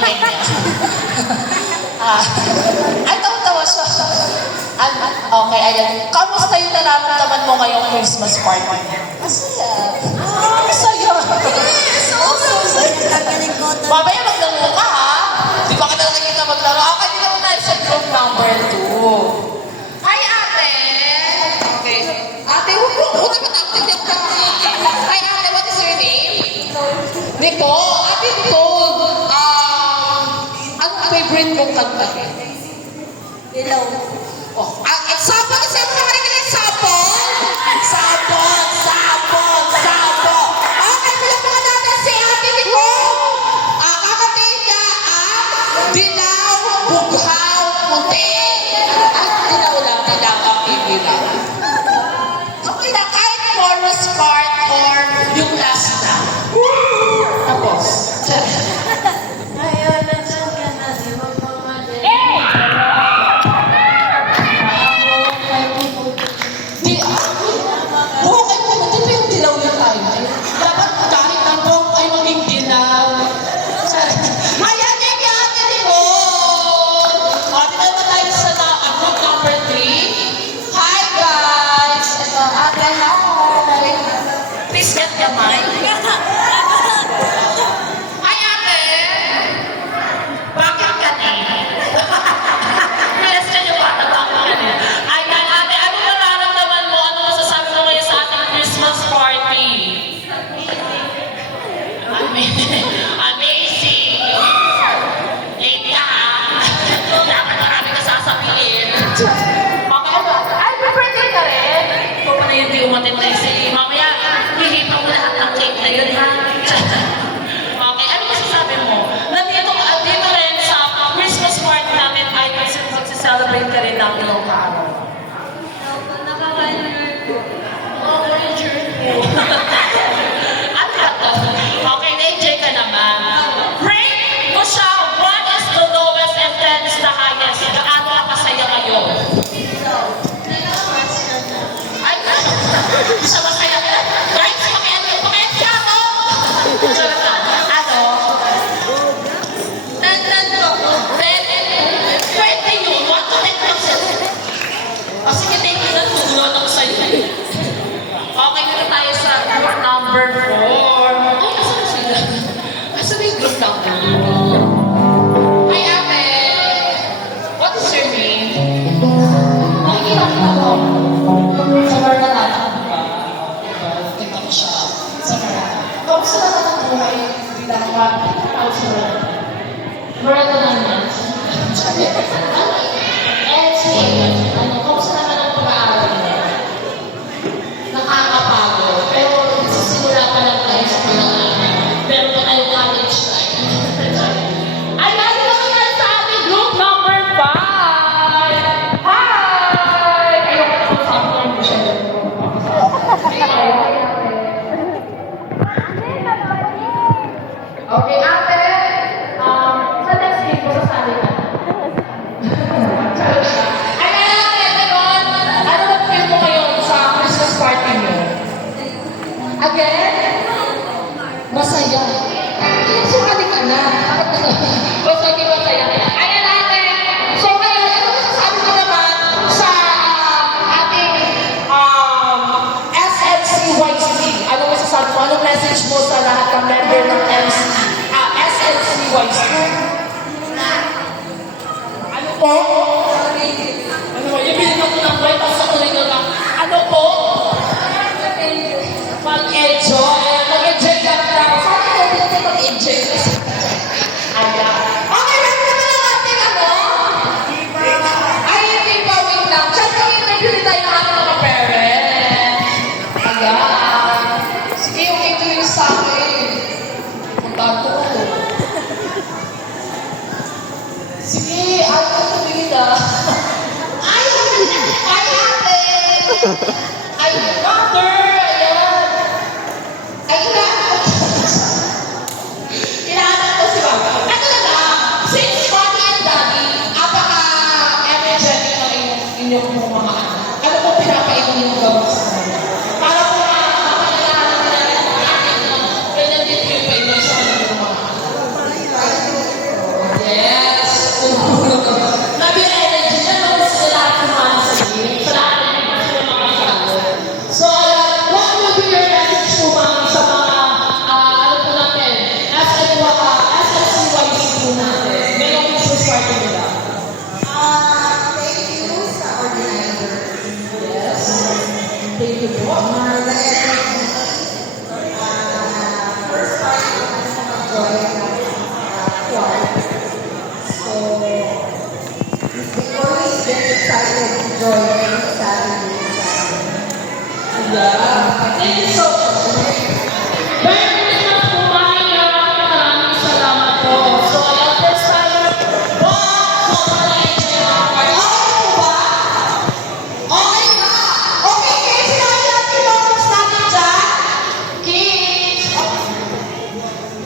pamangkin niya. Ay, tawa-tawa siya. Okay, ayan. Kamusta yung nararamdaman mo ngayong Christmas party? Masaya. Masaya. Gagaling ko to. Mamaya maglaro ka, ha? Di ba ka na nakikita maglaro? Okay, dito mo tayo sa group number 2. Hi, ate! Okay. Ate, huwag naman active ka. Hi, ate, what is your name? Nicole. Ate Nicole, ano favorite mong kanta? Hello. Oh, sabon na sa mga rin sabon? Sabon, sabon, sabon. Okay, pala natin si Ate Nicole. Kakatayin niya ang dilaw, bughaw, puti. Dilaw lang, dilaw ang dilaw. Okay na, kahit chorus part or yung last na. Tapos. Ayaw na dyan ka na, di ba pamali? Buhok ay pumunti pa yung dilaw na tayo. Dapat kahit ang buhok ay maging dilaw. Ayan yan yung Ate Nicole! Dito naman tayo sa group number 3. Hi guys! Ito, Ate, hi! Please get your mic. Hi Ate! Bakit ka ni? Question yung bata, bakit ka ni? Ayan Ate, ano nararamdaman mo? Ano masasabi mo ngayon sa ating Christmas party? Amazing! Late ka ha? Dapat marami ka sasabihin. Ay, birthday ka rin? Ikaw pa na yun, di umatin tayo si mamaya. Hihipa mo lahat ng cake na yun ha? Okay, ano masasabi mo? Nandito rin sa Christmas party namin ay magsiselebrate ka rin ng iyong araw. Nakaka-learn ko. Oh, enjoy mo. Okay, na-enjoy ka naman. Rate mo siya. 1 is the lowest and 10 is the highest. Gaano ka masaya ngayon? Ay, isa masaya. Guys, pakiensya mo. Ano? 10 ko. 10. Pwede yun. 1 to 10%. O sige, thank you na. Tutulungan ako sa'yo. Okay, dito tayo sa group number 4. Ay, asan sila? Asan yung group number 4? Hi, Ate! What is your name? Nakikita ko ako. Sa Maranata ba? Tingnan ko siya. Sa Maranata. Kamusta naman ang buhay? Bilang ka? Ako sa Maranata. Maranata naman. Ano, kamusta naman ang pag-aaral mo? Nakakapagod. Pero simula pa lang tayo sa pinangalan. Pero pa tayo college life. Ayan, ito naman sa ating group number 5. Hi! Ayoko na kung saan ko mo siya. Okay, ate. Sa next week ko sasali ka. Ayan, ate, Ron. Ano ba feel mo ngayon sa Christmas party mo? Again? Masaya. Kaya sumali ka na. Basta hindi masaya. Ayan ate. So ngayon, ano masasabi ko naman sa ating SNCYC? Ano masasabi mo? Anong message mo sa lahat ng member ng SNCYC? Ano po? Ano mo? Ibigin mo ng white tapos ako rin lang. Ano po? Mag-enjoy. Mag-enjoy ka na. Saan ito? Hindi natin mag-enjoy. Ayan. Okay, meron naman ang ating ano? Ay, hindi pa. Wait lang. Chat ko interview din tayo ng ating mga parents. Ayan. Sige, yung interview sa akin. Ang bago ko. Sige, ayaw ko sabihin ah. Ay, ate! Ay, mother! Ayan! Ay, inaanap ko si Mama. Ano na lang, since Mommy and Daddy, apaka-energetic ng inyong mga anak. Ano po pinapainom yung gamot sa kanila? Para po mapangalanan nila yung ating ganyan din yung painom sa kanilang mga anak. Yeah. Thank you so